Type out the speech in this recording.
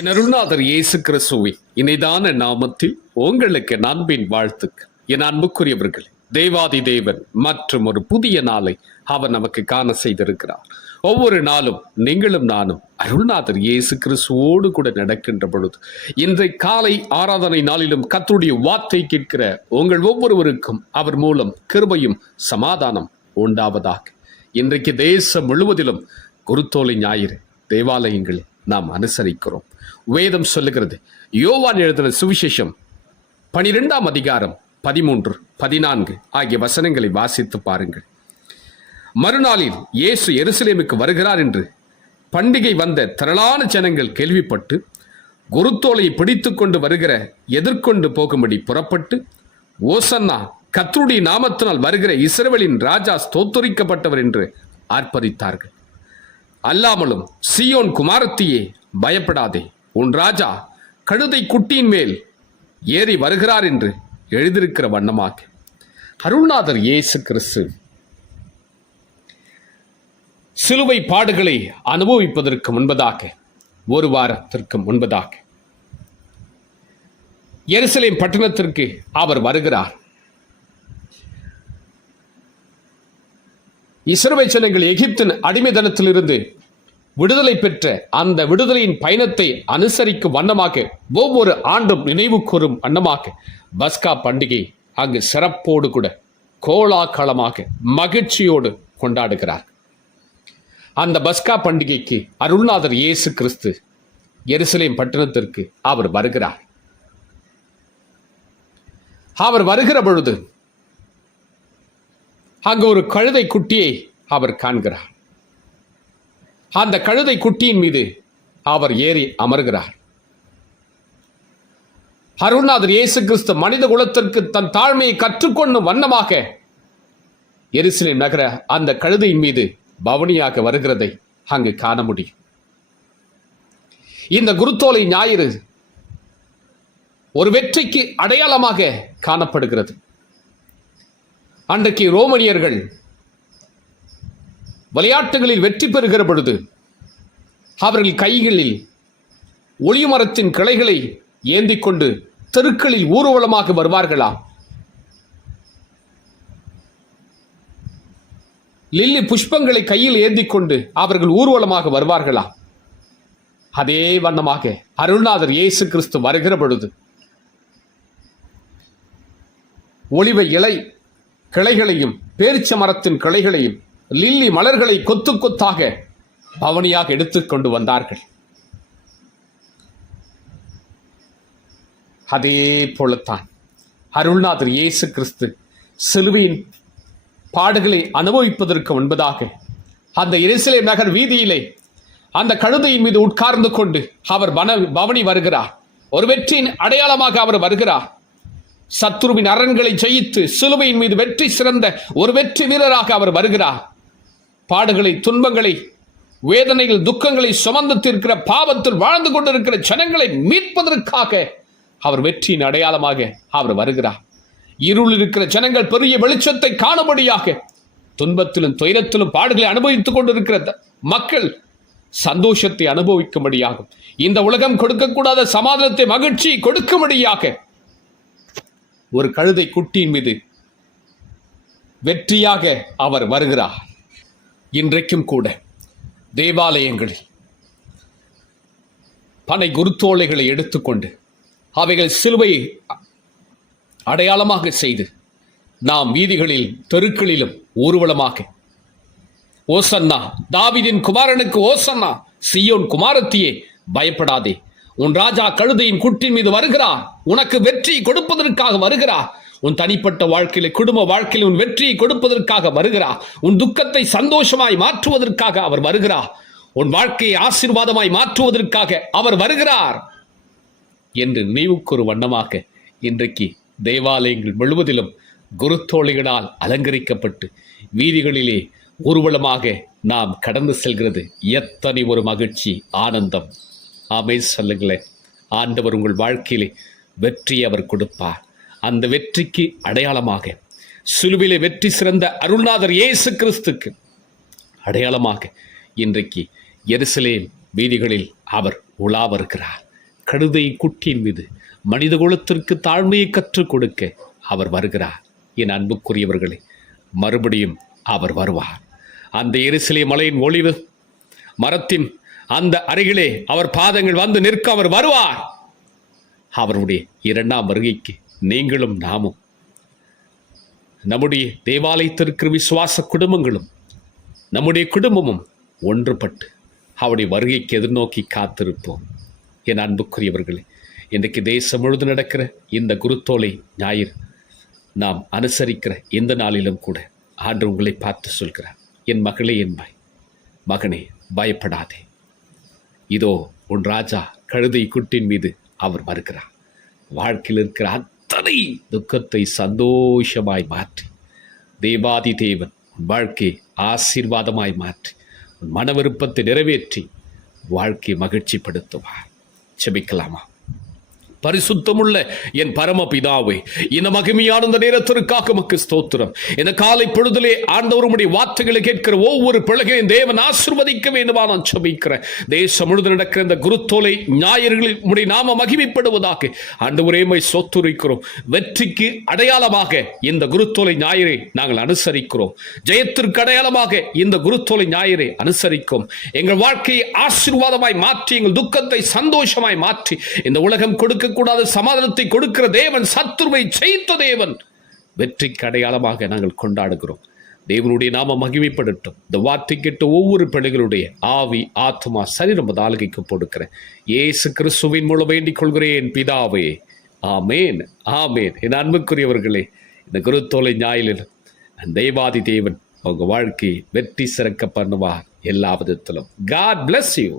என் அருள்நாதர் இயேசு கிறிஸ்துவின் இணைதான நாமத்தில் உங்களுக்கு நண்பின் வாழ்த்துக்கள். என் அன்புக்குரியவர்கள் தேவாதி தேவன் மற்றும் ஒரு புதிய நாளை அவர் நமக்கு காண செய்திருக்கிறார். ஒவ்வொரு நாளும் நீங்களும் நானும் அருள்நாதர் இயேசு கிறிஸ்துவோடு கூட நடக்கின்ற பொழுது இன்றை காலை ஆராதனை நாளிலும் கத்துடைய வார்த்தை கேட்கிற உங்கள் ஒவ்வொருவருக்கும் அவர் மூலம் கிருபையும் சமாதானம் உண்டாவதாக. இன்றைக்கு தேசம் முழுவதிலும் குருத்தோலை ஞாயிறு தேவாலயங்களில் நாம் அனுசரிக்கிறோம். வேதம் சொல்லுகிறது. யோவான் எழுதின சுவிசேஷம் பனிரெண்டாம் அதிகாரம் பதிமூன்று பதினான்கு ஆகிய வசனங்களை வாசித்து பாருங்கள். மறுநாளில் இயேசு எருசலேமுக்கு வருகிறார் என்று பண்டிகை வந்த திரளான ஜனங்கள் கேள்விப்பட்டு குருத்தோலை பிடித்து கொண்டு வருகிற எதிர்கொண்டு போகும்படி புறப்பட்டு ஓசன்னா கத்ருடி நாமத்தினால் வருகிற இஸ்ரவேலின் ராஜா ஸ்தோத்தரிக்கப்பட்டவர் என்று ஆர்ப்பரித்தார்கள். அல்லாமலும் சியோன் குமாரத்தியே பயப்படாதே. உன் ராஜா கழுதை குட்டியின் மேல் ஏறி வருகிறார் என்று எழுதியிருக்கிற வண்ணமாக. அருள்நாதர் இயேசு கிறிஸ்து சிலுவை பாடுகளை அனுபவிப்பதற்கு முன்பதாக ஒரு வாரத்திற்கு முன்பதாக எருசலேம் பட்டணத்திற்கு அவர் வருகிறார். இஸ்ரவேல் ஜனங்கள் எகிப்தின் அடிமைதனத்திலிருந்து விடுதலை பெற்ற அந்த விடுதலையின் பயணத்தை அனுசரிக்கும் வண்ணமாக ஒவ்வொரு ஆண்டும் நினைவு கூறும் வண்ணமாக பஸ்கா பண்டிகை அங்கு சிறப்போடு கூட கோலாகலமாக மகிழ்ச்சியோடு கொண்டாடுகிறார். அந்த பஸ்கா பண்டிகைக்கு அருள்நாதர் இயேசு கிறிஸ்து எருசலேம் பட்டணத்திற்கு அவர் வருகிறார். அவர் வருகிற பொழுது அங்கு ஒரு கழுதை குட்டியை அவர் காண்கிறார். அந்த கழுதை குட்டியின் மீது அவர் ஏறி அமர்கிறார். அருள்நாதர் இயேசு கிறிஸ்து மனித குலத்திற்கு தன் தாழ்மையை கற்றுக்கொள்ளும் வண்ணமாக எருசலேம் நகர அந்த கழுதையின் மீது பவனியாக வருகிறதை அங்கு காண முடியும். இந்த குருத்தோலை ஞாயிறு ஒரு வெற்றிக்கு அடையாளமாக காணப்படுகிறது. அன்றைக்கு ரோமனியர்கள் விளையாட்டுகளில் வெற்றி பெறுகிற பொழுது அவர்கள் கைகளில் ஒளிமரத்தின் கிளைகளை ஏந்தி கொண்டு தெருக்களில் ஊர்வலமாக வருவார்களா? லில்லி புஷ்பங்களை கையில் ஏந்தி கொண்டு அவர்கள் ஊர்வலமாக வருவார்களா? அதே வண்ணமாக அருள்நாதர் இயேசு கிறிஸ்து வருகிற பொழுது ஒளிவை இலை கிளைகளையும் பேரிச்ச மரத்தின் கிளைகளையும் லில்லி மலர்களை கொத்து கொத்தாக பவனியாக எடுத்துக்கொண்டு வந்தார்கள். அதே போலத்தான் அருள்நாதர் இயேசு கிறிஸ்து சிலுவையின் பாடுகளை அனுபவிப்பதற்கு முன்பதாக அந்த எருசலேம் நகர் வீதியிலே அந்த கழுதையின் மீது உட்கார்ந்து கொண்டு அவர் வன பவனி வருகிறார். ஒரு வெற்றியின் அடையாளமாக அவர் வருகிறார். சத்ருவின் அரண்களை ஜெயித்து சிலுவையின் மீது வெற்றி சிறந்த ஒரு வெற்றி வீரராக அவர் வருகிறார். பாடுகளை துன்பங்களை வேதனைகள் துக்கங்களை சுமந்து தீர்க்கிற பாவத்தில் வாழ்ந்து கொண்டிருக்கிற ஜனங்களை மீட்பதற்காக அவர் வெற்றியின் அடையாளமாக அவர் வருகிறார். இருள் இருக்கிற ஜனங்கள் பெரிய வெளிச்சத்தை காணும்படியாக துன்பத்திலும் துயரத்திலும் பாடுகளை அனுபவித்துக் கொண்டிருக்கிற மக்கள் சந்தோஷத்தை அனுபவிக்கும்படியாகும். இந்த உலகம் கொடுக்கக்கூடாத சமாதானத்தை மகிழ்ச்சி கொடுக்கும்படியாக ஒரு கழுதை குட்டியின் மீது வெற்றியாக அவர் வருகிறார். இன்றைக்கும் கூட தேவாலயங்களில் பனை குருத்தோலைகளை எடுத்துக்கொண்டு அவைகள் சிலுவையை அடையாளமாக செய்து நாம் வீதிகளில் தெருக்களிலும் ஊர்வலமாக ஓசன்னா தாவிதின் குமாரனுக்கு ஓசன்னா சியோன் குமாரத்தியே பயப்படாதே. உன் ராஜா கழுதையின் குட்டின் மீது வருகிறார் உனக்கு வெற்றி கொடுப்பதற்காக வருகிறார் உன் தனிப்பட்ட வாழ்க்கையில குடும்ப வாழ்க்கையில் உன் வெற்றியை கொடுப்பதற்காக வருகிறார் உன் துக்கத்தை சந்தோஷமாய் மாற்றுவதற்காக அவர் வருகிறார் உன் வாழ்க்கையை ஆசீர்வாதமாய் மாற்றுவதற்காக அவர் வருகிறார். என்று நினைவுக்கு வண்ணமாக இன்றைக்கு தேவாலயங்கள் முழுவதிலும் குருத்தோழிகளால் அலங்கரிக்கப்பட்டு வீதிகளிலே ஊர்வலமாக நாம் கடந்து செல்கிறது. எத்தனை ஒரு மகிழ்ச்சி ஆனந்தம். ஆமே சொல்லுங்களேன் ஆண்டவர் உங்கள் வாழ்க்கையிலே வெற்றி அவர் கொடுப்பார். அந்த வெற்றிக்கு அடையாளமாக சிலுவிலே வெற்றி சிறந்த அருள்நாதர் இயேசு கிறிஸ்துக்கு அடையாளமாக இன்றைக்கு எருசலேம் வீதிகளில் அவர் உலா வருகிறார். கழுதை குட்டியின் மீது மனித குலத்திற்கு தாழ்மையை கற்றுக் கொடுக்க அவர் வருகிறார். என் அன்புக்குரியவர்களே மறுபடியும் அவர் வருவார். அந்த எருசலே மலையின் ஒளிவு மரத்தின் அந்த அருகிலே அவர் பாதங்கள் வந்து நிற்க அவர் வருவார். அவருடைய இரண்டாம் வருகைக்கு நீங்களும் நாமும் நம்முடைய தேவாலயத்திற்கு விசுவாச குடும்பங்களும் நம்முடைய குடும்பமும் ஒன்றுபட்டு அவருடைய வருகைக்கு எதிர்நோக்கி காத்திருப்போம். என் அன்புக்குரியவர்களே இன்றைக்கு தேசம் முழுது நடக்கிற இந்த குருத்தோலை ஞாயிறு நாம் அனுசரிக்கிற இந்த நாளிலும் கூட ஆண்டு உங்களை பார்த்து சொல்கிறார். என் மகளே என்பாய் மகனே பயப்படாதே. இதோ உன் ராஜா கழுதை குட்டின் மீது அவர் வருகிறார் வாழ்க்கையில் இருக்கிற அத்தனை துக்கத்தை சந்தோஷமாய் மாற்றி தேவாதி தேவன் உன் வாழ்க்கையை ஆசீர்வாதமாய் மாற்றி உன் மன விருப்பத்தை நிறைவேற்றி வாழ்க்கையை மகிழ்ச்சிப்படுத்துவார். செபிக்கலாமா பரிசுத்தமுள்ள என் பரமபிதாவே இந்த மகிமையான இந்த நேரத்திற்காக மக்கு ஸ்தோத்திரம். இந்த காலை பொழுதிலே ஆண்டவருடைய வார்த்தைகளை கேட்கிற ஒவ்வொரு பிள்ளைகளையும் தேவன் ஆசிர்வதிக்க வேண்டுமா நான் சபிக்கிறேன் தேசம் முழுது நடக்கிற இந்த குருத்தோலை ஞாயிறுகளில் உடைய நாம மகிமைப்படுவதாக ஆண்டு மை சொத்துரைக்கிறோம். வெற்றிக்கு அடையாளமாக இந்த குருத்தோலை ஞாயிறை நாங்கள் அனுசரிக்கிறோம். ஜெயத்திற்கு அடையாளமாக இந்த குருத்தோலை ஞாயிறை அனுசரிக்கும் எங்கள் வாழ்க்கையை ஆசீர்வாதமாய் மாற்றி எங்கள் துக்கத்தை சந்தோஷமாய் மாற்றி இந்த உலகம் கொடுக்க இருக்கக்கூடாது சமாதானத்தை கொடுக்கிற தேவன் சத்துருவை செய்த தேவன். வெற்றிக்கு அடையாளமாக நாங்கள் கொண்டாடுகிறோம். தேவனுடைய நாம மகிமைப்படட்டும். இந்த வார்த்தை கேட்ட ஒவ்வொரு பிள்ளைகளுடைய ஆவி ஆத்மா சரீரம் அது ஆளுகைக்கு போடுக்கிறேன் ஏசு கிறிஸ்துவின் மூலம் வேண்டிக் கொள்கிறேன் பிதாவே. ஆமேன் ஆமேன். என் அன்புக்குரியவர்களே இந்த குருத்தோலை ஞாயிலில் தெய்வாதி தேவன் உங்க வாழ்க்கையை வெற்றி சிறக்க பண்ணுவார். எல்லா விதத்திலும். God bless you